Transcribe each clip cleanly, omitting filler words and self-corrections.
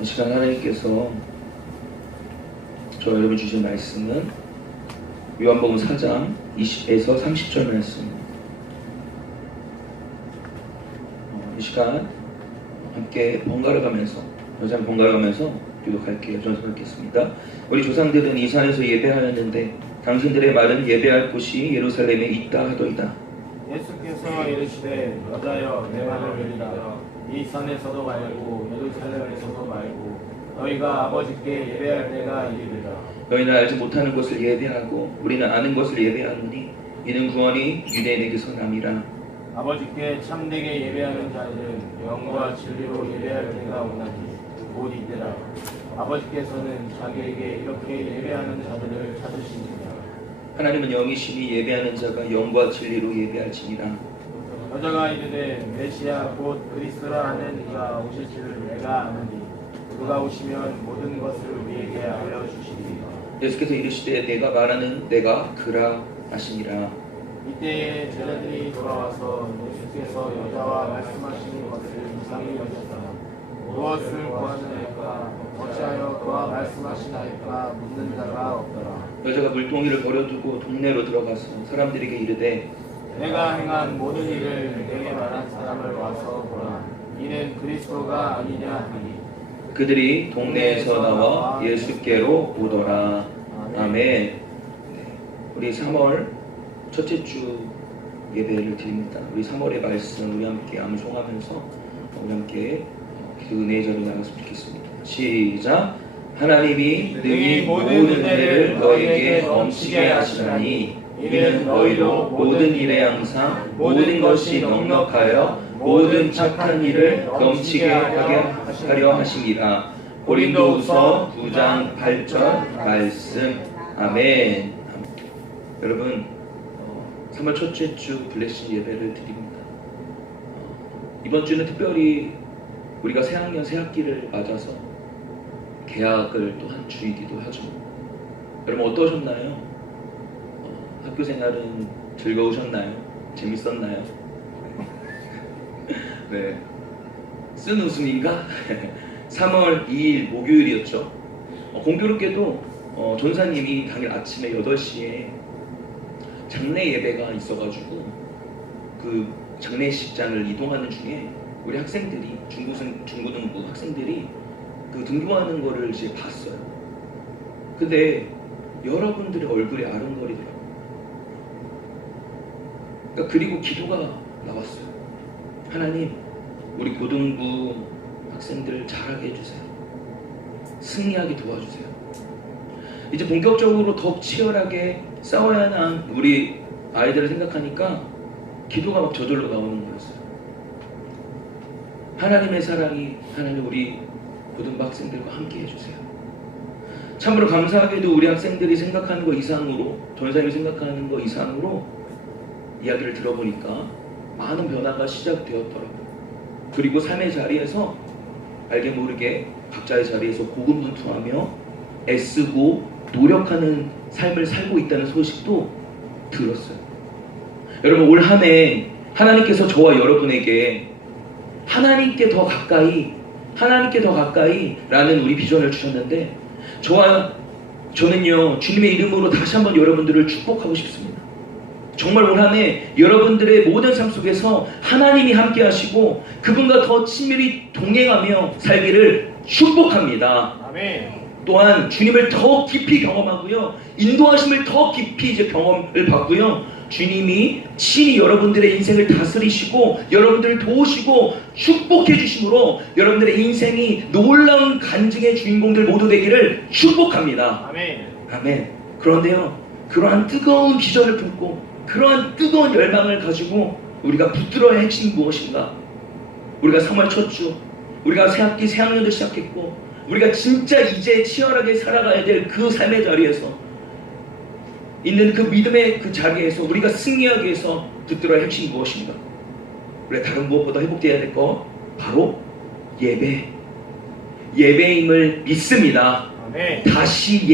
이 시간 하나님께서 저 여러분 주신 말씀은 요한복음 4장 20에서 30절 말씀. 이 시간 함께 번갈아 가면서 여장 번갈아 가면서 교독할게요. 전송하겠습니다. 우리 조상들은 이 산에서 예배하였는데 당신들의 말은 예배할 곳이 예루살렘에 있다 하더이다. 예수께서 이르시되 여자여 내 말을 들으라. 이 산에서도 말고 예루살렘에서도 말고 너희가 아버지께 예배할 때가 이르리라. 너희는 알지 못하는 것을 예배하고 우리는 아는 것을 예배하노니 이는 구원이 유대인에게서 남이라. 아버지께 참되게 예배하는 자들은 영과 진리로 예배할 때가 오나니 곧 이때라. 아버지께서는 자기에게 이렇게 예배하는 자들을 찾으시니라. 하나님은 영이시니 예배하는 자가 영과 진리로 예배할지니라. 여자가 이르되 메시아 곧 그리스도라 하는 이가 오실 줄을 내가 아느니 그가 오시면 모든 것을 우리에게 알려주시리라. 예수께서 이르시되 내가 말하는 내가 그라 하시니라. 이때에 제자들이 돌아와서 예수께서 여자와 말씀하시는 것을 이상히 여겼다. 무엇을 구하느냐이까 어찌하여 그와 말씀하시나이까 묻는 자가 없더라. 여자가 물동이를 버려두고 동네로 들어가서 사람들에게 이르되 내가 행한 모든 일을 내게 말한 사람을 와서 보라. 이는 그리스도가 아니냐 하니 그들이 동네에서 나와 예수께로 오더라. 아멘. 네. 우리 3월 첫째 주 예배를 드립니다. 우리 3월의 말씀 우리 함께 암송하면서 우리 함께 그 은혜의 자리에 나갔으면 좋겠습니다. 시작. 하나님이 능히 모든 은혜를 너에게 넘치게 하시나니 이는 너희로 모든 일에 항상 모든 것이 넉넉하여 모든 착한 일을 넘치게 하게 하려 하심이라. 고린도후서 9장 8절 말씀. 아멘. 여러분 3월 첫째 주 블레싱 예배를 드립니다. 이번 주는 특별히 우리가 새학년 새학기를 맞아서 개학을 또 한 주이기도 하죠. 여러분 어떠셨나요? 학교 생활은 즐거우셨나요? 재밌었나요? 네. 쓴 웃음인가? 3월 2일 목요일이었죠. 공교롭게도 전사님이 당일 아침에 8시에 장례 예배가 있어가지고 그 장례식장을 이동하는 중에 우리 학생들이 중고등부 학생들이 그 등교하는 거를 이제 봤어요. 근데 여러분들의 얼굴이 아른거리더라고요. 그리고 기도가 나왔어요. 하나님, 우리 고등부 학생들을 잘하게 해주세요. 승리하게 도와주세요. 이제 본격적으로 더 치열하게 싸워야 하는 우리 아이들을 생각하니까 기도가 막 저절로 나오는 거였어요. 하나님의 사랑이 하나님 우리 고등부 학생들과 함께 해주세요. 참으로 감사하게도 우리 학생들이 생각하는 거 이상으로, 전사님이 생각하는 거 이상으로 이야기를 들어보니까 많은 변화가 시작되었더라고요. 그리고 삶의 자리에서 알게 모르게 각자의 자리에서 고군분투하며 애쓰고 노력하는 삶을 살고 있다는 소식도 들었어요. 여러분 올 한 해 하나님께서 저와 여러분에게 하나님께 더 가까이 라는 우리 비전을 주셨는데 저는요 주님의 이름으로 다시 한번 여러분들을 축복하고 싶습니다. 정말 올 한 해 여러분들의 모든 삶 속에서 하나님이 함께 하시고 그분과 더 친밀히 동행하며 살기를 축복합니다. 아멘. 또한 주님을 더 깊이 경험하고요. 인도하심을 더 깊이 이제 경험을 받고요. 주님이 친히 여러분들의 인생을 다스리시고 여러분들을 도우시고 축복해 주심으로 여러분들의 인생이 놀라운 간증의 주인공들 모두 되기를 축복합니다. 아멘. 아멘. 그런데요. 그러한 뜨거운 비전을 품고 그러한 뜨거운 열망을 가지고 우리가 붙들어야 할 핵심이 무엇인가? 우리가 3월 첫 주, 우리가 새학기 새학년도 시작했고 우리가 진짜 이제 치열하게 살아가야 될 그 삶의 자리에서 있는 그 믿음의 그 자리에서 우리가 승리하기 위해서 붙들어야 할 핵심이 무엇인가? 우리가 다른 무엇보다 회복되어야 될 거 바로 예배임을 믿습니다. 아멘. 다시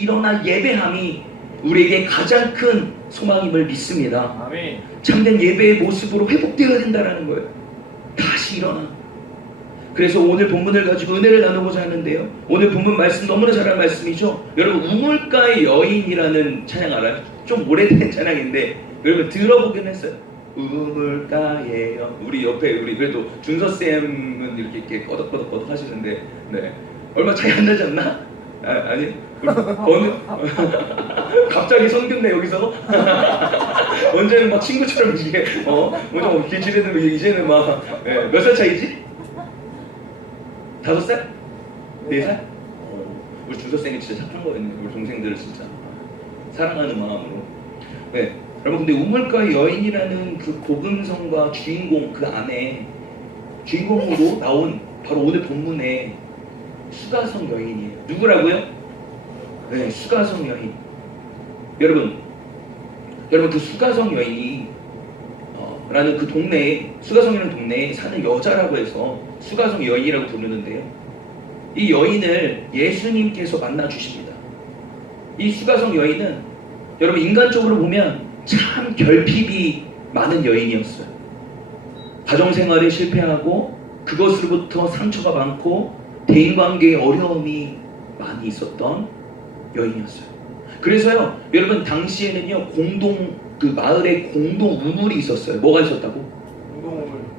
일어나 예배함이 우리에게 가장 큰 소망임을 믿습니다. 아멘. 참된 예배의 모습으로 회복되어야 된다는 거예요. 다시 일어나. 그래서 오늘 본문을 가지고 은혜를 나누고자 하는데요. 오늘 본문 말씀 너무나 잘하는 말씀이죠. 여러분 우물가의 여인이라는 찬양 알아요? 좀 오래된 찬양인데 여러분 들어보긴 했어요. 우물가의 여인. 우리 옆에 우리 그래도 준서쌤은 이렇게 꺼덕꺼덕 하시는데 네. 얼마 차이 안 나지 않나? 아니 어느 갑자기 성겼네 여기서. 언제는 막 친구처럼 이게 먼저 이렇게 지내는 이제는 막 몇 살 차이지? 5살? 4살? 우리 준서쌤이 진짜 착한 거였네. 우리 동생들을 진짜 사랑하는 마음으로. 네. 여러분 근데 우물가의 여인이라는 그 복음성과 주인공 그 안에 주인공으로 나온 바로 오늘 본문의 수가성 여인이에요. 누구라고요? 네, 수가성 여인. 여러분 그 수가성 여인이 라는 그 동네에 수가성이라는 동네에 사는 여자라고 해서 수가성 여인이라고 부르는데요. 이 여인을 예수님께서 만나 주십니다. 이 수가성 여인은 여러분 인간적으로 보면 참 결핍이 많은 여인이었어요. 가정생활에 실패하고 그것으로부터 상처가 많고 대인관계에 어려움이 많이 있었던 여인이었어요. 그래서요 여러분 당시에는요 그 마을에 공동 우물이 있었어요. 뭐가 있었다고?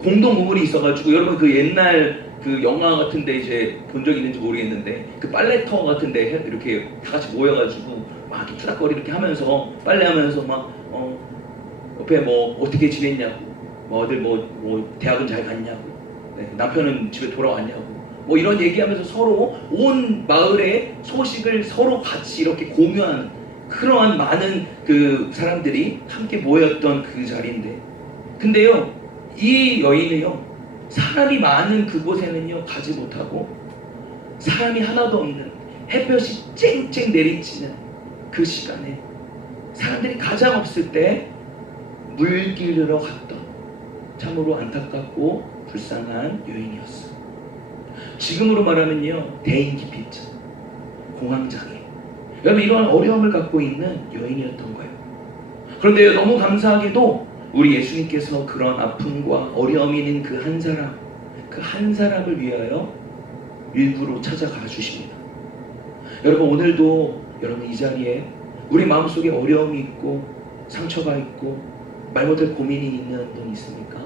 공동 우물이 있어가지고 여러분 그 옛날 그 영화 같은데 이제 본 적 있는지 모르겠는데 그 빨래터 같은데 이렇게 다 같이 모여가지고 막 이렇게 투닥거리 이렇게 하면서 빨래하면서 막 옆에 뭐 어떻게 지냈냐고 뭐 어딜 뭐 대학은 잘 갔냐고 네, 남편은 집에 돌아왔냐고 뭐 이런 얘기하면서 서로 온 마을의 소식을 서로 같이 이렇게 공유하는 그러한 많은 그 사람들이 함께 모였던 그 자리인데 근데요 이 여인은요 사람이 많은 그곳에는요 가지 못하고 사람이 하나도 없는 햇볕이 쨍쨍 내리치는 그 시간에 사람들이 가장 없을 때 물 기르러 갔던 참으로 안타깝고 불쌍한 여인이었어요. 지금으로 말하면요 대인기피증, 공황장애 여러분 이러한 어려움을 갖고 있는 여인이었던 거예요. 그런데 너무 감사하게도 우리 예수님께서 그런 아픔과 어려움이 있는 그 한 사람을 위하여 일부러 찾아가 주십니다. 여러분 오늘도 여러분 이 자리에 우리 마음속에 어려움이 있고 상처가 있고 말 못할 고민이 있는 분 있습니까?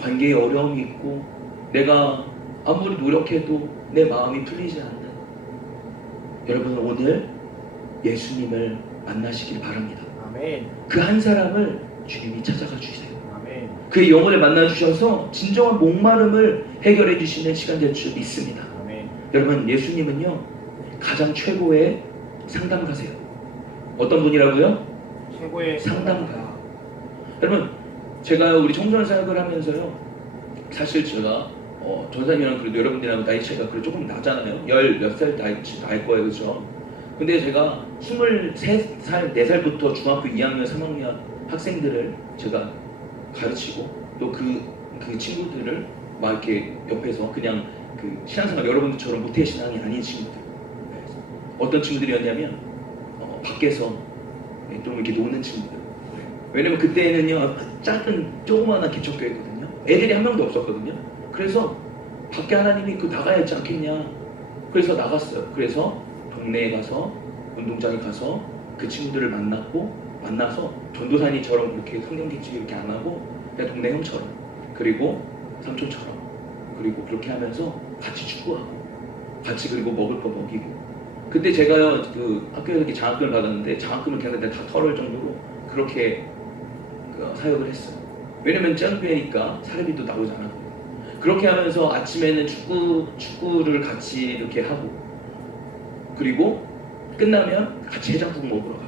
관계에 어려움이 있고 내가 아무리 노력해도 내 마음이 풀리지 않는 여러분 오늘 예수님을 만나시길 바랍니다. 아멘. 그 한 사람을 주님이 찾아가 주세요. 아멘. 그의 영혼을 만나 주셔서 진정한 목마름을 해결해 주시는 시간 될 줄 믿습니다. 아멘. 여러분 예수님은요 가장 최고의 상담가세요. 어떤 분이라고요? 최고의 상담가. 여러분 제가 우리 청소년 사역을 하면서요 사실 제가 전사님이랑 그래도 여러분들이랑 나이 차이가 그래도 조금 나잖아요. 10몇 살 나일 거예요. 그죠? 근데 제가 23살, 4살부터 중학교 2학년, 3학년 학생들을 제가 가르치고 또 그 친구들을 막 이렇게 옆에서 그냥 그 신앙생활 여러분들처럼 모태신앙이 아닌 친구들 어떤 친구들이었냐면 밖에서 좀 이렇게 노는 친구들. 왜냐면 그때는요 작은 조그마한 개척교회거든요. 애들이 한 명도 없었거든요. 그래서 밖에 하나님이 나가야 했지 않겠냐. 그래서 나갔어요. 그래서 동네에 가서 운동장에 가서 그 친구들을 만나서 전도사님처럼 이렇게 성경기치 이렇게 안 하고 그냥 동네 형처럼 그리고 삼촌처럼 그리고 그렇게 하면서 같이 축구하고 같이 그리고 먹을 거 먹이고 그때 제가요 그 학교에서 이렇게 장학금을 받았는데 장학금을 그냥 다 털을 정도로 그렇게 사역을 했어요. 왜냐면 짱교회니까 사례비도 나오지 않았고 그렇게 하면서 아침에는 축구를 같이 이렇게 하고 그리고 끝나면 같이 해장국 먹으러 가고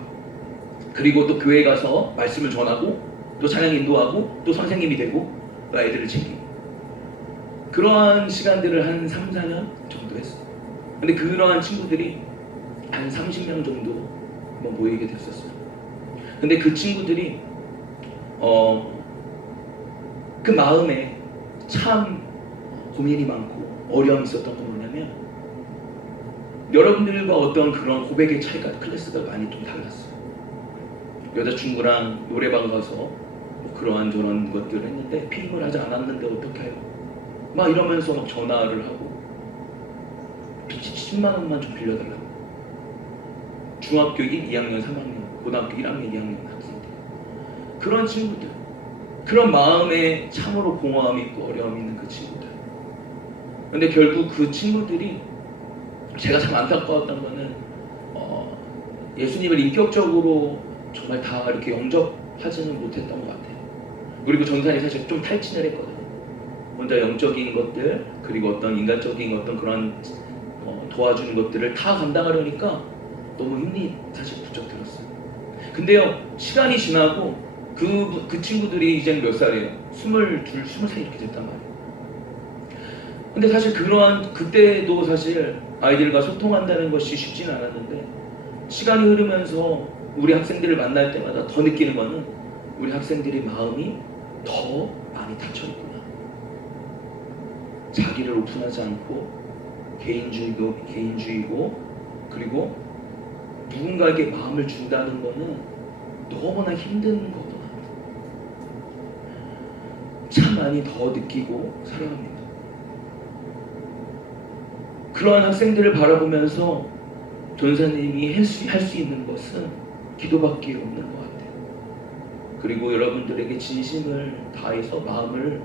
그리고 또 교회 가서 말씀을 전하고 또 찬양 인도하고 또 선생님이 되고 또 아이들을 챙기고 그러한 시간들을 한 3, 4년 정도 했어요. 근데 그러한 친구들이 한 30명 정도 모이게 됐었어요. 근데 그 친구들이 그 마음에 참 고민이 많고 어려움이 있었던 건 뭐냐면 여러분들과 어떤 그런 고백의 차이가 클래스가 많이 좀 달랐어요. 여자친구랑 노래방 가서 뭐 그러한 저런 것들을 했는데 피임을 하지 않았는데 어떡해요? 막 이러면서 막 전화를 하고 빚이 10만 원만 좀 빌려달라고. 중학교 1, 2학년, 3학년, 고등학교 1학년, 2학년 학생들. 그런 친구들, 그런 마음에 참으로 공허함이 있고 어려움이 있는 그 친구들. 근데 결국 그 친구들이 제가 참 안타까웠던 거는 예수님을 인격적으로 정말 다 이렇게 영접하지는 못했던 것 같아요. 그리고 전사님 사실 좀 탈진을 했거든요. 혼자 영적인 것들, 그리고 어떤 인간적인 어떤 그런 도와주는 것들을 다 감당하려니까 너무 힘이 사실 부쩍 들었어요. 근데요, 시간이 지나고 그 친구들이 이제는 몇 살이에요? 22, 23 이렇게 됐단 말이에요. 근데 사실 그때도 사실 아이들과 소통한다는 것이 쉽지는 않았는데, 시간이 흐르면서 우리 학생들을 만날 때마다 더 느끼는 거는 우리 학생들의 마음이 더 많이 닫혀있구나. 자기를 오픈하지 않고 개인주의고, 그리고 누군가에게 마음을 준다는 거는 너무나 힘든 거구나. 참 많이 더 느끼고 살아갑니다. 그러한 학생들을 바라보면서 전사님이 할 수 있는 것은 기도밖에 없는 것 같아요. 그리고 여러분들에게 진심을 다해서 마음을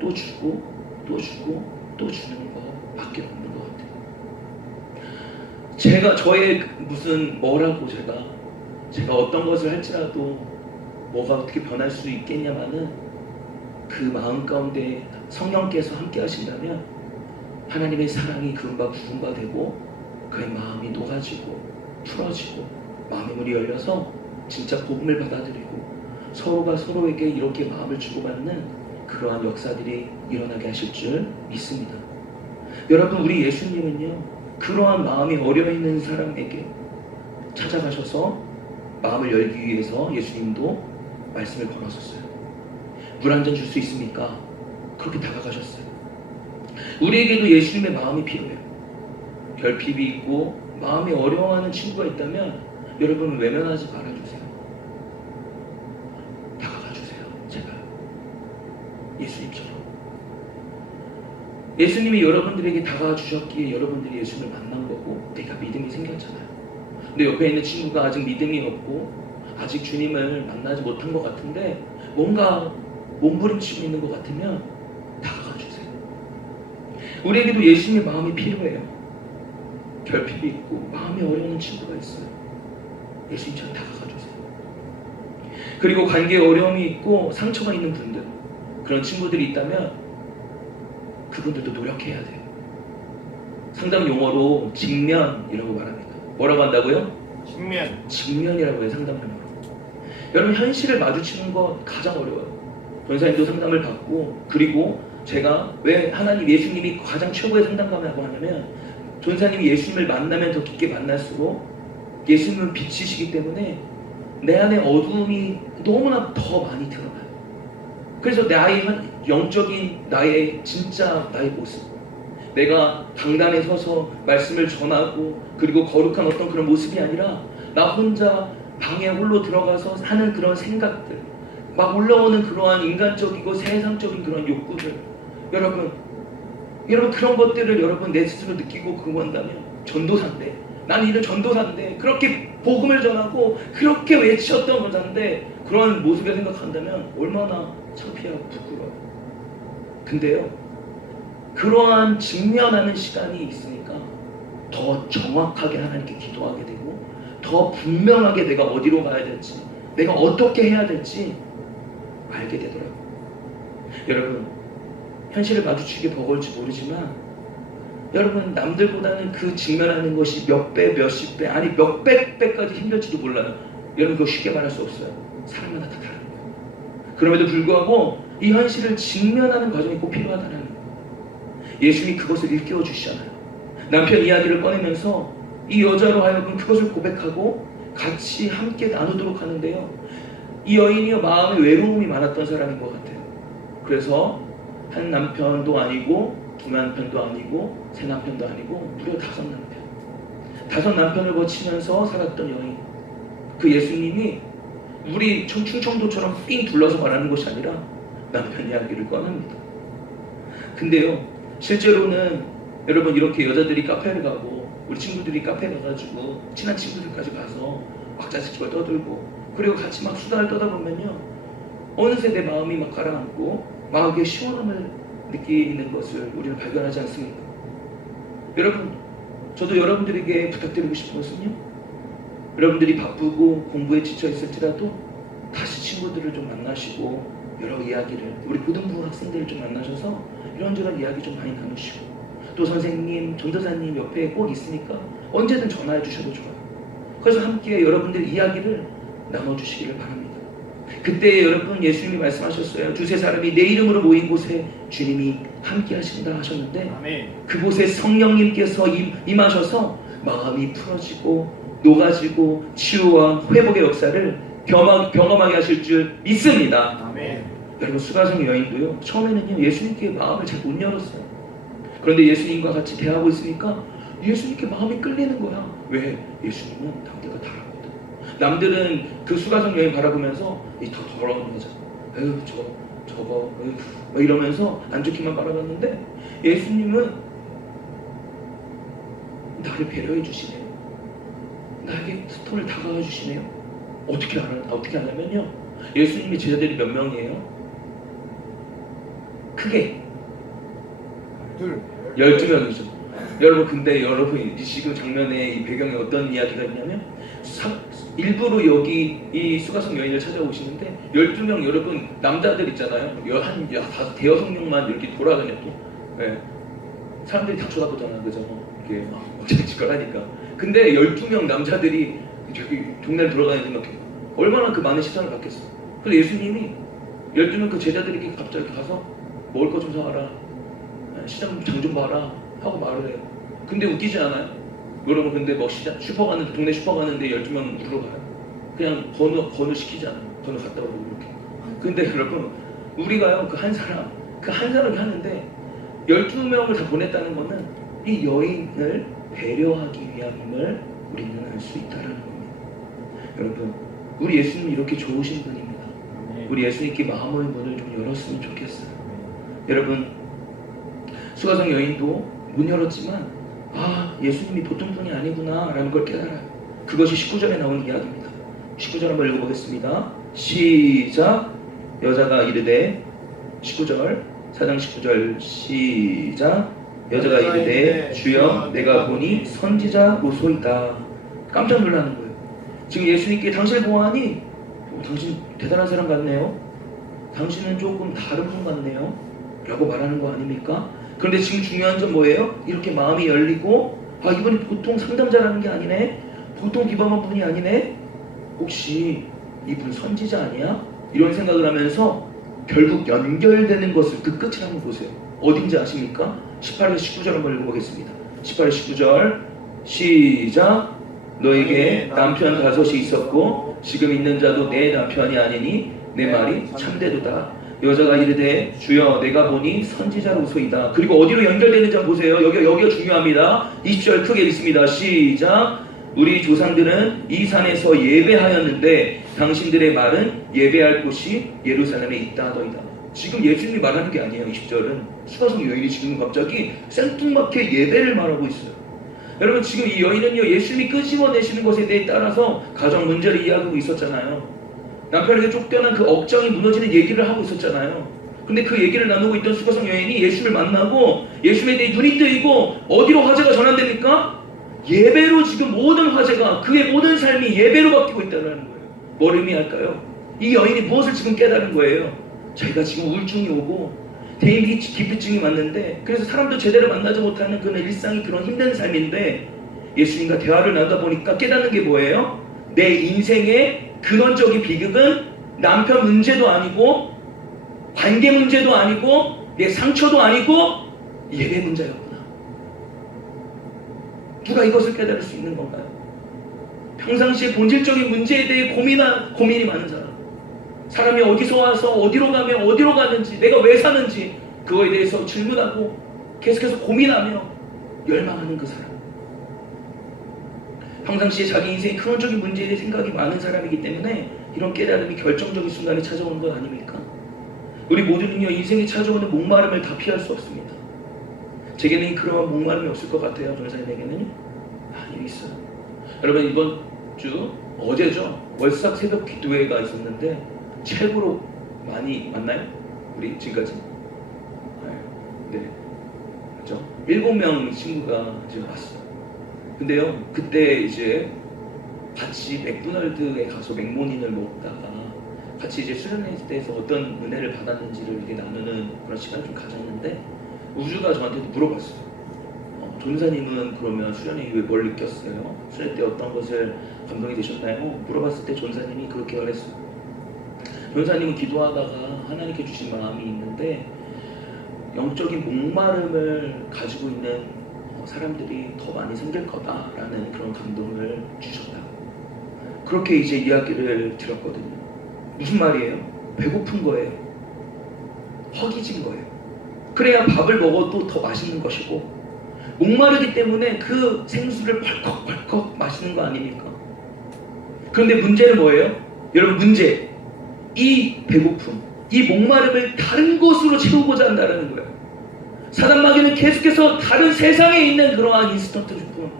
또 주고 또 주고 또 주는 것밖에 없는 것 같아요. 저의 무슨 뭐라고 제가 어떤 것을 할지라도 뭐가 어떻게 변할 수 있겠냐마는 그 마음 가운데 성령께서 함께 하신다면 하나님의 사랑이 그분과 부분과 되고 그의 마음이 녹아지고 풀어지고 마음의 문이 열려서 진짜 복음을 받아들이고 서로가 서로에게 이렇게 마음을 주고받는 그러한 역사들이 일어나게 하실 줄 믿습니다. 여러분, 우리 예수님은요, 그러한 마음이 어려있는 사람에게 찾아가셔서 마음을 열기 위해서 예수님도 말씀을 걸었었어요. 물 한 잔 줄 수 있습니까? 그렇게 다가가셨어요. 우리에게도 예수님의 마음이 필요해요. 결핍이 있고 마음이 어려워하는 친구가 있다면 여러분 외면하지 말아주세요. 다가가주세요. 제발. 예수님처럼. 예수님이 여러분들에게 다가와주셨기에 여러분들이 예수님을 만난 거고 내가 믿음이 생겼잖아요. 근데 옆에 있는 친구가 아직 믿음이 없고 아직 주님을 만나지 못한 것 같은데 뭔가 몸부림치고 있는 것 같으면 다가가주세요. 우리에게도 예수님의 마음이 필요해요. 결핍이 있고 마음이 어려운 친구가 있어요. 예수님처럼 다가가주세요. 그리고 관계에 어려움이 있고 상처가 있는 분들, 그런 친구들이 있다면 그분들도 노력해야 돼요. 상담 용어로 직면이라고 말합니다. 뭐라고 한다고요? 직면이라고 해요. 상담 용어로. 여러분, 현실을 마주치는 것 가장 어려워요. 전사님도 상담을 받고, 그리고 제가 왜 하나님 예수님이 가장 최고의 상담가라고 하냐면 전사님이 예수님을 만나면 더 깊게 만날수록 예수님은 빛이시기 때문에 내 안에 어두움이 너무나 더 많이 드러나요. 그래서 나의 영적인 진짜 나의 모습, 내가 강단에 서서 말씀을 전하고 그리고 거룩한 어떤 그런 모습이 아니라 나 혼자 방에 홀로 들어가서 하는 그런 생각들, 막 올라오는 그러한 인간적이고 세상적인 그런 욕구들, 여러분 그런 것들을 여러분 내 스스로 느끼고 그거 한다면 전도사인데, 난 이런 전도사인데 그렇게 복음을 전하고 그렇게 외치었던 전사인데 그런 모습을 생각한다면 얼마나 창피하고 부끄러워요. 근데요, 그러한 직면하는 시간이 있으니까 더 정확하게 하나님께 기도하게 되고 더 분명하게 내가 어디로 가야 될지, 내가 어떻게 해야 될지 알게 되더라고요. 여러분, 현실을 마주치기 버거울지 모르지만 여러분, 남들보다는 그 직면하는 것이 몇 배, 몇십 배, 아니 몇백 배까지 힘들지도 몰라요. 여러분, 그거 쉽게 말할 수 없어요. 사람마다 다 다른 거예요. 그럼에도 불구하고 이 현실을 직면하는 과정이 꼭 필요하다는 거예요. 예수님이 그것을 일깨워 주시잖아요. 남편 이야기를 꺼내면서 이 여자로 하여금 그것을 고백하고 같이 함께 나누도록 하는데요, 이 여인이요, 마음에 외로움이 많았던 사람인 것 같아요. 그래서 한 남편도 아니고 두 남편도 아니고 세 남편도 아니고 무려 5남편, 5남편을 거치면서 살았던 여인. 그 예수님이 우리 충청도처럼 삥 둘러서 말하는 것이 아니라 남편 이야기를 꺼냅니다. 근데요, 실제로는 여러분 이렇게 여자들이 카페를 가고 우리 친구들이 카페 가가지고 친한 친구들까지 가서 막 자식집을 떠들고 그리고 같이 막 수다를 떠다 보면요, 어느새 내 마음이 막 가라앉고 마음의 시원함을 느끼는 것을 우리는 발견하지 않습니까? 여러분, 저도 여러분들에게 부탁드리고 싶은 것은요, 여러분들이 바쁘고 공부에 지쳐 있을지라도 다시 친구들을 좀 만나시고 여러 이야기를, 우리 고등부 학생들을 좀 만나셔서 이런저런 이야기 좀 많이 나누시고, 또 선생님, 전도사님 옆에 꼭 있으니까 언제든 전화해 주셔도 좋아요. 그래서 함께 여러분들 이야기를 나눠주시기를 바랍니다. 그때 여러분, 예수님이 말씀하셨어요. 두세 사람이 내 이름으로 모인 곳에 주님이 함께 하신다 하셨는데, 아멘. 그곳에 성령님께서 임하셔서 마음이 풀어지고 녹아지고 치유와 회복의 역사를 경험하게 하실 줄 믿습니다. 아멘. 여러분, 수가성 여인도요, 처음에는요 예수님께 마음을 잘 못 열었어요. 그런데 예수님과 같이 대하고 있으니까 예수님께 마음이 끌리는 거야. 왜? 예수님은 남들과 다르거든. 남들은 그 수가성 여인 바라보면서 더 더러운 여자, 에휴 저거 에휴, 막 이러면서 안 좋게만 바라봤는데, 예수님은 나를 배려해 주시네요. 나에게 스톤을 다가가 주시네요. 어떻게 하냐면요, 예수님의 제자들이 몇 명이에요? 크게 둘. 12명이죠. 여러분, 근데 여러분 지금 장면에 이 배경에 어떤 이야기가 있냐면, 일부러 여기 이 수가성 여인을 찾아오시는데 12명 여러분 남자들 있잖아요. 한 대여섯 명만 이렇게 돌아다녀 또. 네. 사람들이 다 쳐다보잖아, 그죠? 이렇게 막 짓거라니까. 근데 12명 남자들이 저기 동네를 돌아다니는 생각해. 얼마나 그 많은 시선을 받겠어. 그래서 예수님이 12명 그 제자들에게 갑자기 가서 먹을 거 좀 사와라, 시장 장 좀 봐라 하고 말을 해요. 근데 웃기지 않아요? 여러분, 근데 뭐 동네 슈퍼 가는데 12명 물어봐요. 그냥 번호 시키지 않아요. 번호 갖다 오고 이렇게. 근데 여러분, 우리가요, 그 한 사람이 하는데 12명을 다 보냈다는 거는 이 여인을 배려하기 위함임을 우리는 알 수 있다는 겁니다. 여러분, 우리 예수님이 이렇게 좋으신 분입니다. 우리 예수님께 마음의 문을 좀 열었으면 좋겠어요. 여러분, 수가성 여인도 문 열었지만, 예수님이 보통 분이 아니구나 라는 걸 깨달아요. 그것이 19절에 나오는 이야기입니다. 19절 한번 읽어보겠습니다. 시작. 여자가 이르되, 19절, 4장 19절 시작. 여자가 이르되, 주여 내가 보니 선지자로소이다. 깜짝 놀라는 거예요. 지금 예수님께 당신을 보아하니, 당신 대단한 사람 같네요, 당신은 조금 다른 분 같네요 라고 말하는 거 아닙니까? 그런데 지금 중요한 점 뭐예요? 이렇게 마음이 열리고, 이분이 보통 상담자라는 게 아니네, 보통 비범한 분이 아니네, 혹시 이분 선지자 아니야? 이런 생각을 하면서 결국 연결되는 것을, 그 끝을 한번 보세요. 어딘지 아십니까? 18절 19절 한번 읽어보겠습니다. 18절 19절 시작. 너에게 남편 5이 있었고 지금 있는 자도 내 남편이 아니니 내 말이 참되도다. 여자가 이르되, 주여 내가 보니 선지자로소이다. 그리고 어디로 연결되는지 한번 보세요. 여기가 중요합니다. 20절 크게 읽습니다. 시작. 우리 조상들은 이 산에서 예배하였는데 당신들의 말은 예배할 곳이 예루살렘에 있다 하더이다. 지금 예수님이 말하는 게 아니에요. 20절은 수가성 여인이 지금 갑자기 생뚱맞게 예배를 말하고 있어요. 여러분, 지금 이 여인은요, 예수님이 끄집어내시는 것에 대해 따라서 가정 문제를 이야기하고 있었잖아요. 남편에게 쫓겨난 그 억장이 무너지는 얘기를 하고 있었잖아요. 근데 그 얘기를 나누고 있던 수가성 여인이 예수를 만나고 예수님에 대해 눈이 뜨이고, 어디로 화제가 전환됩니까? 예배로. 지금 모든 화제가, 그의 모든 삶이 예배로 바뀌고 있다는 거예요. 뭘 의미할까요? 이 여인이 무엇을 지금 깨달은 거예요? 자기가 지금 우울증이 오고 대인 기피증이 왔는데, 그래서 사람도 제대로 만나지 못하는 그런 일상이 그런 힘든 삶인데, 예수님과 대화를 나누다 보니까 깨닫는 게 뭐예요? 내 인생의 근원적인 비극은 남편 문제도 아니고 관계 문제도 아니고 내 상처도 아니고 예배 문제였구나. 누가 이것을 깨달을 수 있는 건가요? 평상시에 본질적인 문제에 대해 고민이 많은 사람이 어디서 와서 어디로 가면 어디로 가는지, 내가 왜 사는지 그거에 대해서 질문하고 계속해서 고민하며 열망하는 그 사람, 평상시에 자기 인생의 근원적인 문제에 대해 생각이 많은 사람이기 때문에 이런 깨달음이 결정적인 순간에 찾아오는 것 아닙니까? 우리 모두는요 인생에 찾아오는 목마름을 다 피할 수 없습니다. 제게는 그런 목마름이 없을 것 같아요. 전사님에게는 많이 있어요. 여러분 이번 주 어제죠 월삭 새벽 기도회가 있었는데 최고로 많이 만나요? 우리 지금까지? 네, 그렇죠? 7명 친구가 지금 왔어요. 근데요 그때 이제 같이 맥도날드에 가서 맥모닝을 먹다가 같이 이제 수련회 때에서 어떤 은혜를 받았는지를 이렇게 나누는 그런 시간을 좀 가졌는데 우주가 저한테 물어봤어요. 전사님은 그러면 수련회 이후에 뭘 느꼈어요? 수련회 때 어떤 것을 감동이 되셨나요? 물어봤을 때 전사님이 그렇게 말했어요. 전사님은 기도하다가 하나님께 주신 마음이 있는데 영적인 목마름을 가지고 있는 사람들이 더 많이 생길 거다라는 그런 감동을 주셨다. 그렇게 이제 이야기를 드렸거든요. 무슨 말이에요? 배고픈 거예요. 허기진 거예요. 그래야 밥을 먹어도 더 맛있는 것이고 목마르기 때문에 그 생수를 벌컥벌컥 마시는 거 아닙니까? 그런데 문제는 뭐예요? 여러분 문제, 이 배고픔, 이 목마름을 다른 것으로 채우고자 한다는 거예요. 사단 마귀는 계속해서 다른 세상에 있는 그러한 인스턴트 식품,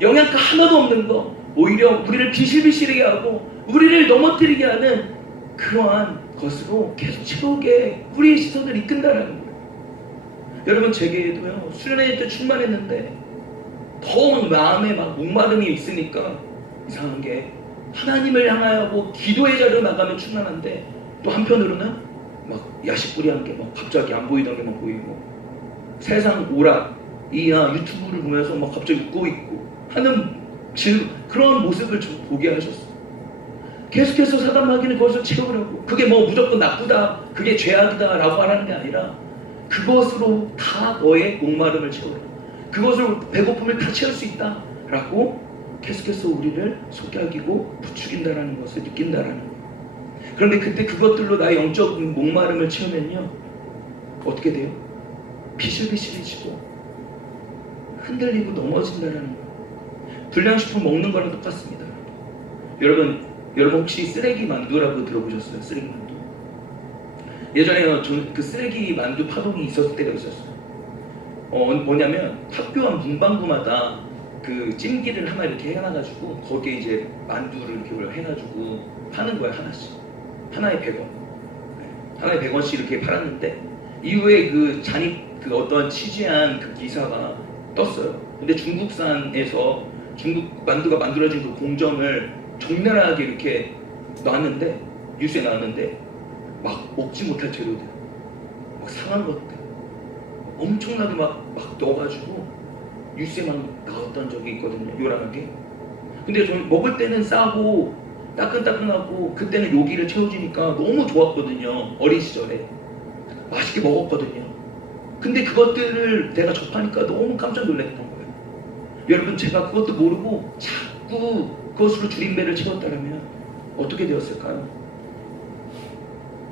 영양가 하나도 없는 거, 오히려 우리를 비실비실하게 하고 우리를 넘어뜨리게 하는 그러한 것으로 계속 채우게 우리의 시선을 이끈다는 거예요. 여러분 제게도요 수련회 때 충만했는데 더 마음에 막 목마름이 있으니까 이상한 게 하나님을 향하여 기도의 자리로 나가면 충만한데 또 한편으로는 막 야식거리한 게 막 갑자기 안 보이던 게 막 보이고 세상 오락이나 유튜브를 보면서 막 갑자기 웃고 있고 하는 그런 모습을 좀 보게 하셨어요. 계속해서 사단 마귀는 그것을 채우려고 그게 뭐 무조건 나쁘다 그게 죄악이다 라고 하라는 게 아니라 그것으로 다 너의 목마름을 채우라 그것으로 배고픔을 다 채울 수 있다 라고 계속해서 우리를 속삭이고 부추긴다라는 것을 느낀다라는 거예요. 그런데 그때 그것들로 나의 영적 목마름을 채우면요 어떻게 돼요? 비실비실해지고 흔들리고 넘어진다라는 거예요. 불량식품 먹는 거랑 똑같습니다. 여러분 혹시 쓰레기 만두라고 들어보셨어요? 쓰레기 만두. 예전에 그 쓰레기 만두 파동이 있었을 때가 있었어요. 뭐냐면 학교 앞 문방구마다 그 찜기를 하나 이렇게 해놔가지고 거기에 이제 만두를 이렇게 해가지고 파는 거예요. 하나씩. 하나에 100원. 하나에 100원씩 이렇게 팔았는데 이후에 그 어떤 취재한 그 기사가 떴어요. 근데 중국산에서 중국 만두가 만들어진 그 공정을 적나라하게 이렇게 놨는데 뉴스에 나왔는데 막 먹지 못할 재료들, 막 상한 것들, 엄청나게 막 넣어가지고 뉴스에 막 나왔던 적이 있거든요. 요란하게. 근데 좀 먹을 때는 싸고 따끈따끈하고 그때는 요기를 채워주니까 너무 좋았거든요. 어린 시절에 맛있게 먹었거든요. 근데 그것들을 내가 접하니까 너무 깜짝 놀랐던 거예요. 여러분 제가 그것도 모르고 자꾸 그것으로 줄임배를 채웠다면 어떻게 되었을까요?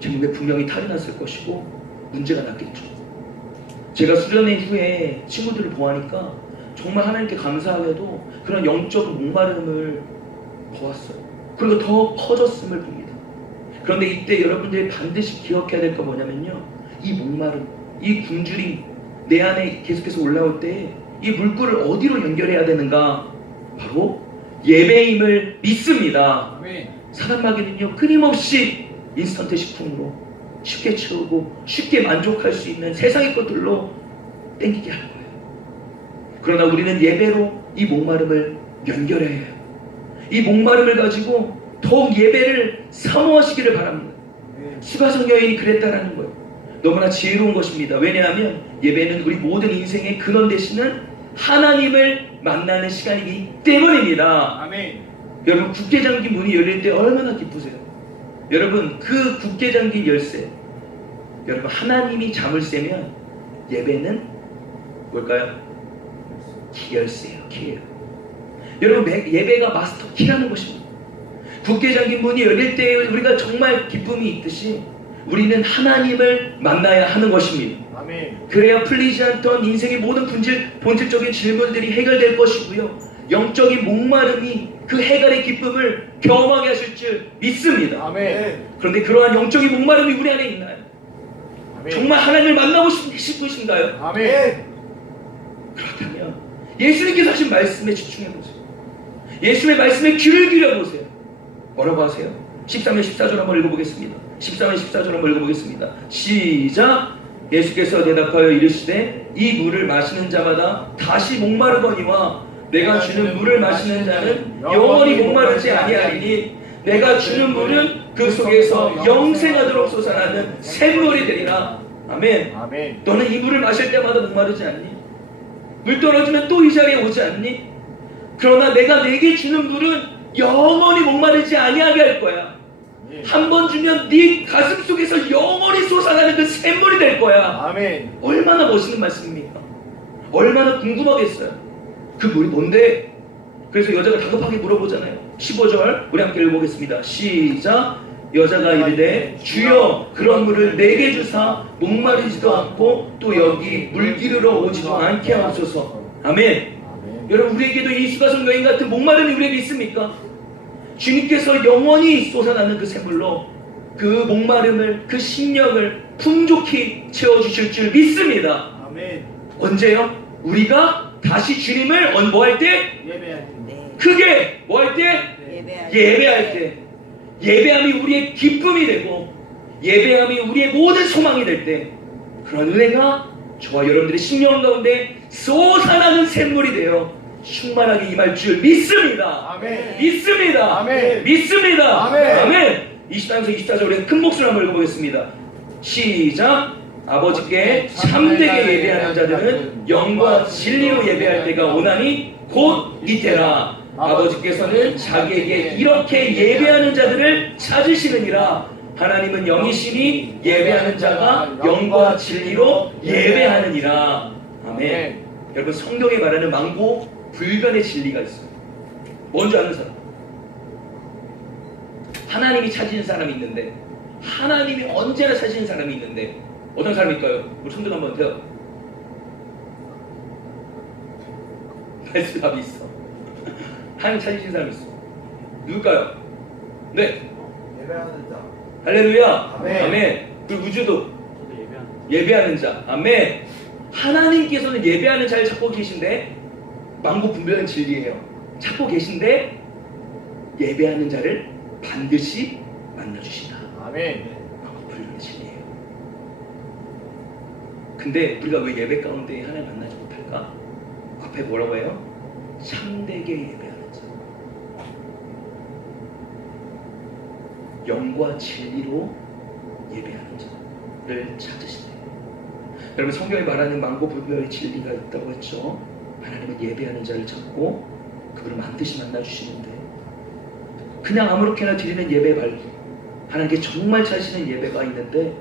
제 몸에 분명히 탈이 났을 것이고 문제가 났겠죠. 제가 수련회 후에 친구들을 보아하니까 정말 하나님께 감사하게도 그런 영적 목마름을 보았어요. 그리고 더 커졌음을 봅니다. 그런데 이때 여러분들이 반드시 기억해야 될 거 뭐냐면요, 이 목마름, 이 굶주림 내 안에 계속해서 올라올 때 이 물꼬를 어디로 연결해야 되는가? 바로 예배임을 믿습니다. 아멘. 사단 마귀는요 끊임없이 인스턴트 식품으로 쉽게 채우고 쉽게 만족할 수 있는 세상의 것들로 땡기게 하는 거예요. 그러나 우리는 예배로 이 목마름을 연결해야 해요. 이 목마름을 가지고 더욱 예배를 사모하시기를 바랍니다. 수가성 여인이 그랬다라는 거예요. 너무나 지혜로운 것입니다. 왜냐하면 예배는 우리 모든 인생의 근원 되시는 하나님을 만나는 시간이기 때문입니다. 아멘. 여러분 굳게 잠긴 문이 열릴 때 얼마나 기쁘세요? 여러분 그 굳게 잠긴 열쇠, 여러분 하나님이 잠을 쐬면 예배는 뭘까요? 열쇠예요. 키예요. 여러분 예배가 마스터 키라는 것입니다. 굳게 잠긴 문이 열릴 때 우리가 정말 기쁨이 있듯이 우리는 하나님을 만나야 하는 것입니다. 아멘. 그래야 풀리지 않던 인생의 모든 본질적인 질문들이 해결될 것이고요, 영적인 목마름이 그 해결의 기쁨을 경험하게 하실 줄 믿습니다. 아멘. 그런데 그러한 영적인 목마름이 우리 안에 있나요? 아멘. 정말 하나님을 만나고 싶으신가요? 아멘. 그렇다면 예수님께서 하신 말씀에 집중해 보세요. 예수님의 말씀에 귀를 기울여 보세요. 뭐라고 하세요? 13절 14절 한번 읽어보겠습니다. 13절 14절 한번 읽어보겠습니다. 시작. 예수께서 대답하여 이르시되 이 물을 마시는 자마다 다시 목마르거니와 내가 주는 물을 마시는 자는 영원히 목마르지 아니하리니 내가 주는 물은 그 속에서 영생하도록 솟아나는 샘물이 되리라. 아멘. 아멘. 너는 이 물을 마실 때마다 목마르지 않니? 물 떨어지면 또 이 자리에 오지 않니? 그러나 내가 내게 주는 물은 영원히 목마르지 아니하게 할 거야. 한 번 주면 네 가슴 속에서 영원히 솟아나는 그 샘물이 될 거야. 아멘. 얼마나 멋있는 말씀입니까? 얼마나 궁금하겠어요. 그 물이 뭔데? 그래서 여자가 다급하게 물어보잖아요. 15절 우리 함께 읽어보겠습니다. 시작. 여자가 이르되 주여 그런 물을 내게 주사 목마르지도 않고 또 여기 물 기르러 오지도 않게 하옵소서. 아멘. 아멘. 여러분 우리에게도 이 수가성 여인 같은 목마름이 우리에게 있습니까? 주님께서 영원히 솟아나는 그 샘물로 그 목마름을 그 심령을 풍족히 채워주실 줄 믿습니다. 아멘. 언제요? 우리가 다시 주님을 뭐 할 때? 예배할 네. 크게 뭐 할 때? 예배할 때. 예배함이 우리의 기쁨이 되고 예배함이 우리의 모든 소망이 될 때 그런 은혜가 저와 여러분들의 심령 가운데 솟아나는 샘물이 되어 충만하게 임할 줄 믿습니다. 아멘. 믿습니다. 아멘. 믿습니다. 아멘. 아멘. 23절 24절 우리 큰 목소리로 한번 읽어보겠습니다. 시작. 아버지께 참되게 예배하는 자들은 영과 진리로 예배할 때가 오나니 곧 이때라. 아버지께서는 자기에게 이렇게 예배하는 자들을 찾으시느니라. 하나님은 영이시니 예배하는 자가 영과 진리로 예배하느니라. 아멘. 여러분 성경에 말하는 만고 불변의 진리가 있어요. 뭔지 아는 사람? 하나님이 찾으시는 사람이 있는데 하나님이 언제나 찾으시는 사람이 있는데 어떤 사람일까요? 우리 손들 한번 대요. 말씀 답이 있어. 하나님 찾으시는 사람이 있어. 누굴까요? 네. 예배하는 자. 할렐루야. 아멘. 아멘. 그리고 우주도 예배하는 자. 아멘. 하나님께서는 예배하는 자를 찾고 계신데 만고 분별한 진리예요. 찾고 계신데 예배하는 자를 반드시 만나주신다. 아멘. 만고 분별한 진리예요. 근데 우리가 왜 예배 가운데 하나님 만나지 못할까? 앞에 뭐라고 해요? 참되게 예배하는 자. 영과 진리로 예배하는 자를 찾으시네요. 여러분 성경에 말하는 만고불변의 진리가 있다고 했죠. 하나님은 예배하는 자를 찾고 그분을 반드시 만나주시는데 그냥 아무렇게나 드리는 예배 말고 하나님께 정말 찾으시는 예배가 있는데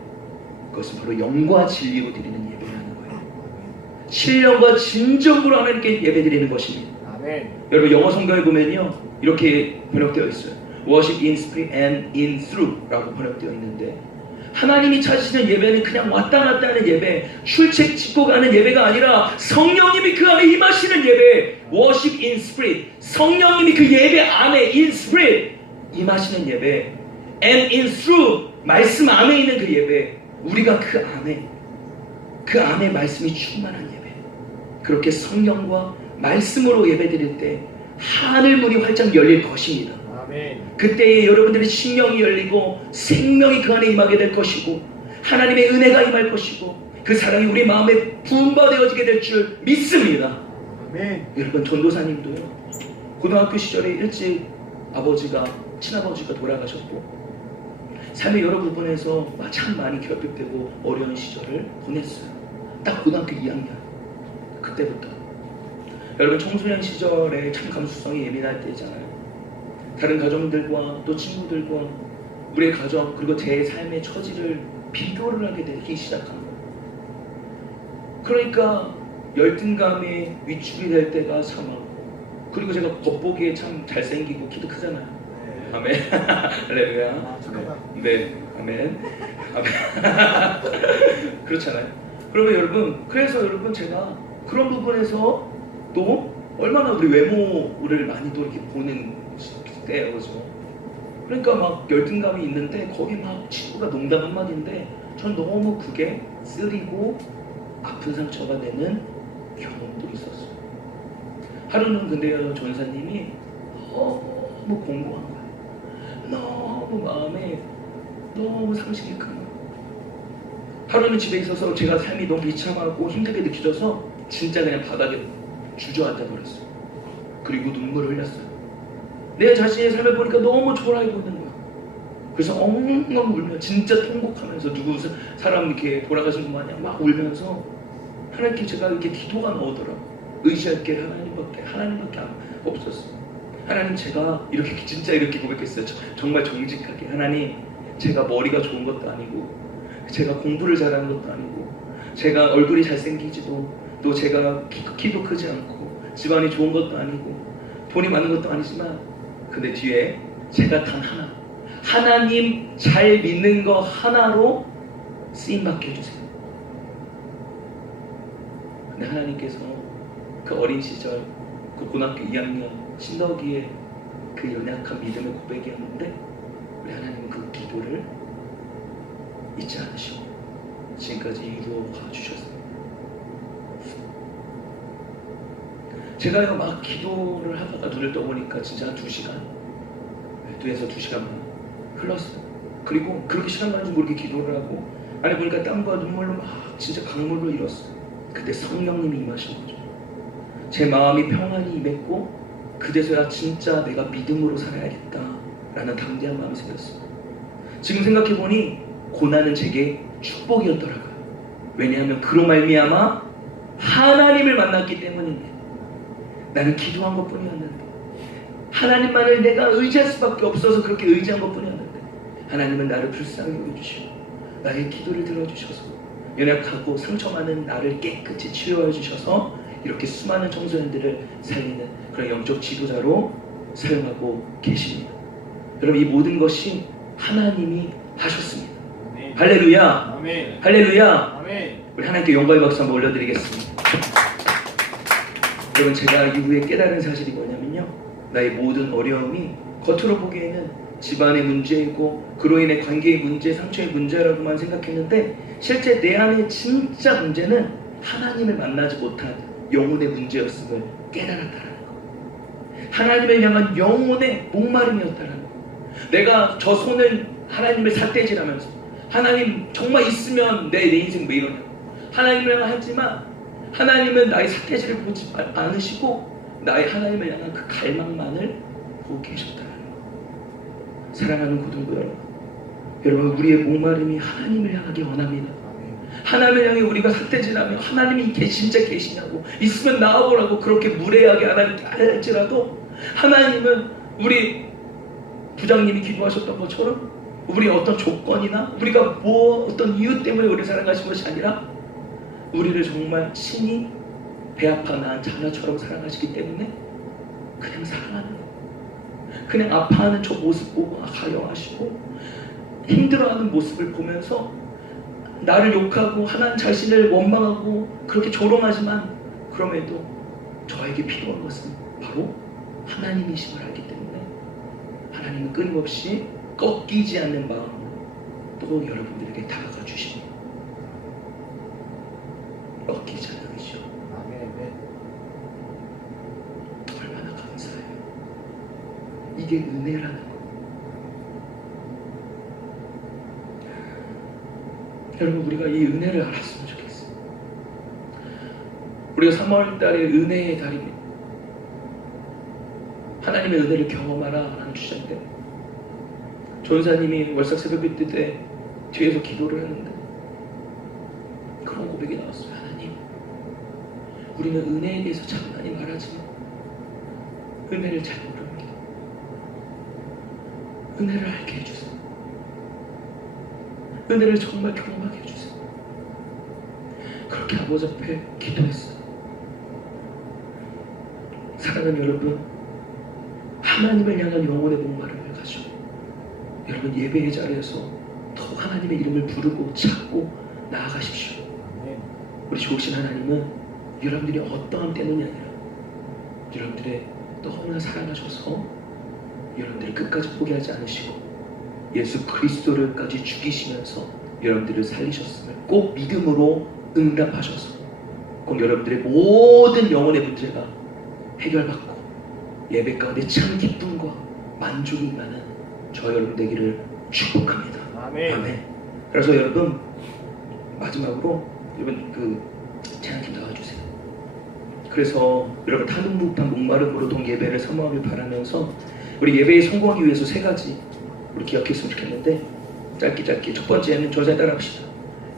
그것은 바로 영과 진리로 드리는 예배라는 거예요. 신령과 진정으로 하나님께 예배드리는 것입니다. 아멘. 여러분 영어 성경에 보면요 이렇게 번역되어 있어요. Worship in spirit and in truth 라고 번역되어 있는데 하나님이 찾으시는 예배는 그냥 왔다 갔다 하는 예배, 출첵 짚고 가는 예배가 아니라 성령님이 그 안에 임하시는 예배. Worship in spirit, 성령님이 그 예배 안에 in spirit 임하시는 예배, and in truth, 말씀 안에 있는 그 예배. 우리가 그 안에 말씀이 충만한 예배. 그렇게 성령과 말씀으로 예배드릴 때 하늘문이 활짝 열릴 것입니다. 아멘. 그때에 여러분들의 심령이 열리고 생명이 그 안에 임하게 될 것이고 하나님의 은혜가 임할 것이고 그 사랑이 우리 마음에 분바되어지게 될 줄 믿습니다. 아멘. 여러분 전도사님도요 고등학교 시절에 일찍 친아버지가 돌아가셨고 삶의 여러 부분에서 참 많이 결핍되고 어려운 시절을 보냈어요. 딱 고등학교 2학년 그때부터. 여러분 청소년 시절에 참 감수성이 예민할 때잖아요. 다른 가정들과 또 친구들과 우리의 가정 그리고 제 삶의 처지를 비교를 하게 되기 시작한 거예요. 그러니까 열등감에 위축이 될 때가 참 많고 그리고 제가 겉보기에 참 잘생기고 키도 크잖아요. 아멘. 할렐루야. 네. 아멘. 아멘. 그렇잖아요. 그러면 여러분 그래서 여러분 제가 그런 부분에서 또 얼마나 우리 외모를 많이 또 이렇게 보는 때예요, 그죠? 그러니까 막 열등감이 있는데 거기 막 친구가 농담 한마디인데 전 너무 그게 쓰리고 아픈 상처가 되는 경험도 있었어요. 하루는 근데요, 전사님이 너무 공고한 거예요. 너무 마음에 너무 상심이 큰 거예요. 하루는 집에 있어서 제가 삶이 너무 비참하고 힘들게 느껴져서 진짜 그냥 바닥에 주저앉아 버렸어요. 그리고 눈물을 흘렸어요. 내 자신의 삶을 보니까 너무 초라해 보이는 거예요. 그래서 엉엉 울며 진짜 통곡하면서 누구 사람 이렇게 돌아가신 것 마냥 막 울면서 하나님께 제가 이렇게 기도가 나오더라고요. 의지할 게 하나님밖에 없었어요. 하나님, 제가 이렇게 진짜 이렇게 고백했어요. 정말 정직하게. 하나님, 제가 머리가 좋은 것도 아니고 제가 공부를 잘하는 것도 아니고 제가 얼굴이 잘생기지도 또 제가 키도 크지 않고 집안이 좋은 것도 아니고 돈이 많은 것도 아니지만 근데 뒤에 제가 단 하나님 잘 믿는 거 하나로 쓰임받게 해주세요. 근데 하나님께서 그 어린 시절 그 고등학교 2학년 신덕이의 그 연약한 믿음의 고백이었는데 우리 하나님은 그 기도를 잊지 않으시고 지금까지 이루어가 주셨어요. 제가요 막 기도를 하다가 눈을 떠보니까 진짜 한 2시간 12에서 2시간 흘렀어요. 그리고 그렇게 시간 가는 줄 모르게 기도를 하고 아니 보니까 땀과 눈물로 막 진짜 강물로 일었어요. 그때 성령님이 임하신 거죠. 제 마음이 평안히 임했고 그때서야 진짜 내가 믿음으로 살아야겠다 라는 담대한 마음이 생겼어요. 지금 생각해보니 고난은 제게 축복이었더라고요. 왜냐하면 그로 말미암아 하나님을 만났기 때문인데 나는 기도한 것뿐이었는데 하나님만을 내가 의지할 수밖에 없어서 그렇게 의지한 것뿐이었는데 하나님은 나를 불쌍히 여겨주시고 나의 기도를 들어주셔서 연약하고 상처 많은 나를 깨끗이 치유해 주셔서 이렇게 수많은 청소년들을 살리는 그런 영적 지도자로 사용하고 계십니다. 여러분, 이 모든 것이 하나님이 하셨습니다. 아멘. 할렐루야. 아멘. 할렐루야. 아멘. 우리 하나님께 영광의 박수 한번 올려드리겠습니다. 여러분, 제가 이후에 깨달은 사실이 뭐냐면요, 나의 모든 어려움이 겉으로 보기에는 집안의 문제이고 그로 인해 관계의 문제, 상처의 문제라고만 생각했는데 실제 내 안의 진짜 문제는 하나님을 만나지 못한 영혼의 문제였음을 깨달았다는 거. 하나님을 향한 영혼의 목마름이었다는 거. 내가 저 손을 하나님을 삿대질하면서 하나님 정말 있으면 내 인생 왜 이러냐고 하나님을 하지만 하나님은 나의 삿대질을 보지 않으시고 나의 하나님을 향한 그 갈망만을 보고 계셨다는 거. 사랑하는 고등부 여러분, 우리의 목마름이 하나님을 향하기 원합니다. 하나님을 향해 우리가 삿대질하며 하나님이 진짜 계시냐고 있으면 나와보라고 그렇게 무례하게 할지라도 하나님은 우리 부장님이 기도하셨던 것처럼 우리 어떤 조건이나 우리가 어떤 이유 때문에 우리를 사랑하신 것이 아니라 우리를 정말 친히 배 아파 낳은 자녀처럼 사랑하시기 때문에 그냥 사랑하는 거예요. 그냥 아파하는 저 모습 보고 가여하시고 힘들어하는 모습을 보면서 나를 욕하고 하나님 자신을 원망하고 그렇게 조롱하지만 그럼에도 저에게 필요한 것은 바로 하나님이심을 알기 때문에 하나님은 끊임없이 꺾이지 않는 마음으로 또 여러분들에게 다가가 주십니다. 꺾이지 않는 의지요. 얼마나 감사해요. 이게 은혜라는 거. 여러분, 우리가 이 은혜를 알았으면 좋겠어요. 우리가 3월달에 은혜의 달입니다. 하나님의 은혜를 경험하라 라는 주제인데 전사님이 월삭 새벽기도 때 뒤에서 기도를 했는데 그런 고백이 나왔어요. 하나님, 우리는 은혜에 대해서 참 많이 말하지만 은혜를 잘 모릅니다. 은혜를 알게 해주세요. 은혜를 정말 경험하게 해주세요. 그렇게 아버지 앞에 기도했어요. 사랑하는 여러분, 하나님을 향한 영혼의 목마름을 가지고 여러분 예배의 자리에서 더욱 하나님의 이름을 부르고 찾고 나아가십시오. 우리 좋으신 하나님은 여러분들이 어떠함 때문이 아니라 여러분들의 너무나 사랑하셔서 여러분들을 끝까지 포기하지 않으시고 예수 그리스도를까지 죽이시면서 여러분들을 살리셨음을 꼭 믿음으로 응답하셔서 꼭 여러분들의 모든 영혼의 문제가 해결받고 예배 가운데 참 기쁨과 만족이 임하는 저 여러분 되기를 축복합니다. 아멘. 그래서 여러분 마지막으로 여러분 그 찬양팀 나와주세요. 그래서 여러분 타능무판 목마름으로 동예배를 사모하길 바라면서 우리 예배의 성공하기 위해서 세 가지 우리 기억했으면 좋겠는데 짧게 첫 번째는 전사에 따라합시다.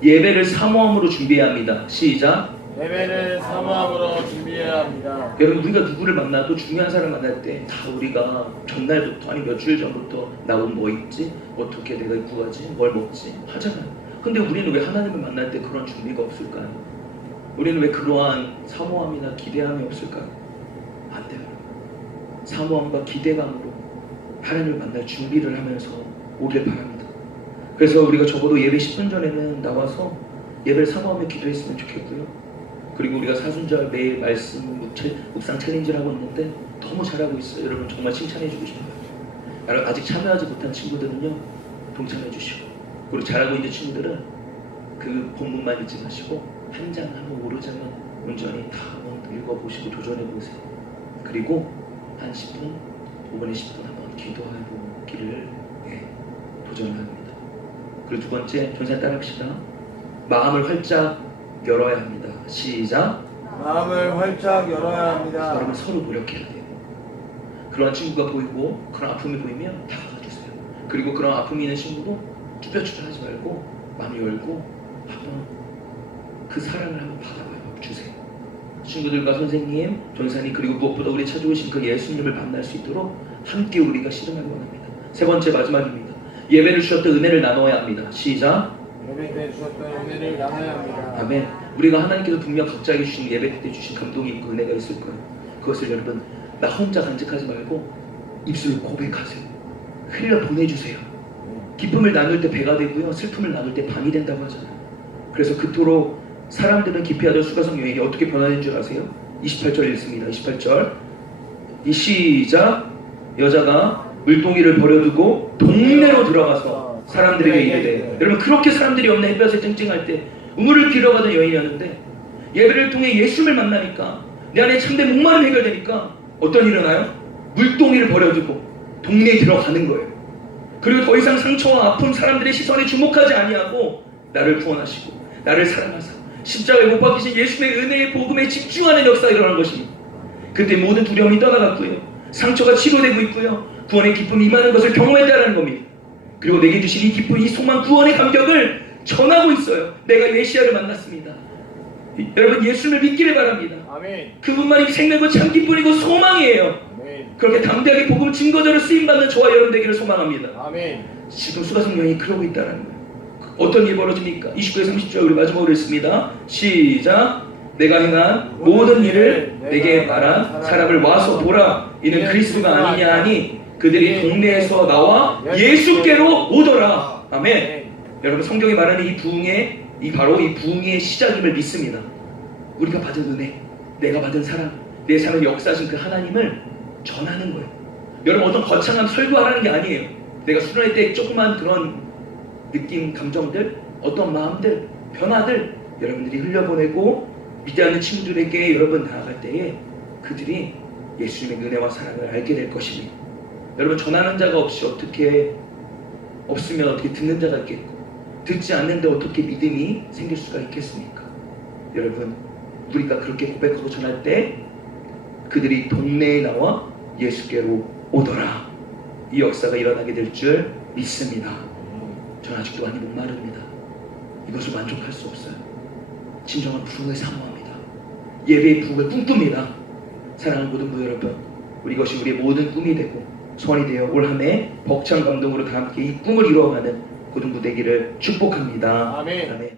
예배를 사모함으로 준비해야 합니다. 시작. 예배를 사모함으로 준비해야 합니다. 여러분 우리가 누구를 만나도 중요한 사람 만날 때 다 우리가 전날부터 아니 며칠 전부터 나 오늘 뭐 입지? 어떻게 내가 입고 가지? 뭘 먹지? 하잖아요. 근데 우리는 왜 하나님을 만날 때 그런 준비가 없을까요? 우리는 왜 그러한 사모함이나 기대함이 없을까요? 안 돼요. 사모함과 기대감으로 하나님을 만날 준비를 하면서 오길 바랍니다. 그래서 우리가 적어도 예배 10분 전에는 나와서 예배를 사모하며 기도했으면 좋겠고요. 그리고 우리가 사순절 매일 말씀 묵상 챌린지를 하고 있는데 너무 잘하고 있어요. 여러분 정말 칭찬해주고 싶어요. 여러분 아직 참여하지 못한 친구들은요 동참해 주시고, 그리고 잘하고 있는 친구들은 그 본문만 읽지 마시고 한 장 한번 오르장은 온전히 다 한번 읽어보시고 도전해보세요. 그리고 한 10분, 5분에 10분 한번 기도해보기를 도전합니다. 그리고 두 번째 전사에 따라합시다. 마음을 활짝 열어야 합니다. 시작. 마음을 활짝 열어야 합니다. 여러분 서로 노력해야 돼요. 그런 친구가 보이고 그런 아픔이 보이면 다가가주세요. 그리고 그런 아픔이 있는 친구도 쭈뼛쭈뼛 하지 말고 마음 열고 한번 그 사랑을 한번 받아주세요. 친구들과 선생님, 전사님, 그리고 무엇보다 우리 찾아오신 그 예수님을 만날 수 있도록 함께 우리가 실현하기 원합니다. 세 번째 마지막입니다. 예배를 주셨던 은혜를 나눠야 합니다. 시작. 예배 때 주셨던 은혜를 나눠야 합니다. 아멘. 우리가 하나님께서 분명 각자에게 주신 예배 때 주신 감동이 있고 은혜가 있을 거예요. 그것을 여러분 나 혼자 간직하지 말고 입술로 고백하세요. 흘려 보내주세요. 기쁨을 나눌 때 배가 되고요, 슬픔을 나눌 때 밤이 된다고 하잖아요. 그래서 그토록 사람들은 기피하던 수가성 여인이 어떻게 변화된 줄 아세요? 28절 읽습니다. 28절 이 시작. 여자가 물동이를 버려두고 동네로 들어가서 사람들에게 이르되, 여러분 그렇게 사람들이 없는 햇볕에 쨍쨍할 때 우물을 빌어가던 여인이었는데 예배를 통해 예수를 만나니까 내 안에 참된 목마름이 해결되니까 어떤 일이 일어나요? 물동이를 버려두고 동네에 들어가는 거예요. 그리고 더 이상 상처와 아픔, 사람들의 시선에 주목하지 아니하고 나를 구원하시고 나를 사랑하사 십자가에 못 박히신 예수의 은혜의 복음에 집중하는 역사가 일어난 것입니다. 그때 모든 두려움이 떠나갔고요, 상처가 치료되고 있고요, 구원의 기쁨이 임하는 것을 경험했다는 겁니다. 그리고 내게 주신 이 기쁨, 이 소망, 구원의 감격을 전하고 있어요. 내가 메시아를 만났습니다. 여러분 예수를 믿기를 바랍니다. 아멘. 그분만이 생명이고 참 기쁨이고 소망이에요. 아멘. 그렇게 담대하게 복음 증거자로 쓰임받는 저와 여러분 되기를 소망합니다. 아멘. 지금 수가성 여인이 그러고 있다는 거예요. 어떤 일이 벌어집니까? 29절 30절 우리 마지막으로 읽습니다. 시작. 내가 행한 모든 일을 내게 말한 사람을 와서 보라. 이는 그리스도가 아니냐 하니 그들이 동네에서 나와 예수께로 오더라. 아멘. 여러분 성경이 말하는 이 부흥의 바로 이 부흥의 시작임을 믿습니다. 우리가 받은 은혜, 내가 받은 사랑, 내 삶을 역사하신 그 하나님을 전하는 거예요. 여러분 어떤 거창한 설교하라는 게 아니에요. 내가 수련회 때 조그만 그런 느낌, 감정들, 어떤 마음들, 변화들 여러분들이 흘려보내고 믿지 않는 친구들에게 여러분 나아갈 때에 그들이 예수님의 은혜와 사랑을 알게 될 것입니다. 여러분 전하는 자가 없으면 어떻게 듣는 자가 있겠고, 듣지 않는데 어떻게 믿음이 생길 수가 있겠습니까? 여러분 우리가 그렇게 고백하고 전할 때 그들이 동네에 나와 예수께로 오더라. 이 역사가 일어나게 될 줄 믿습니다. 저는 아직도 많이 목마릅니다. 이것을 만족할 수 없어요. 진정한 부흥을 사모합니다. 예배의 부흥을 꿈꿉니다. 사랑하는 모든 분 여러분, 우리 이것이 우리의 모든 꿈이 되고 소원이 되어 올 한 해 벅찬 감동으로 다 함께 이 꿈을 이루어가는 고등부 되기를 축복합니다. 아멘. 아멘.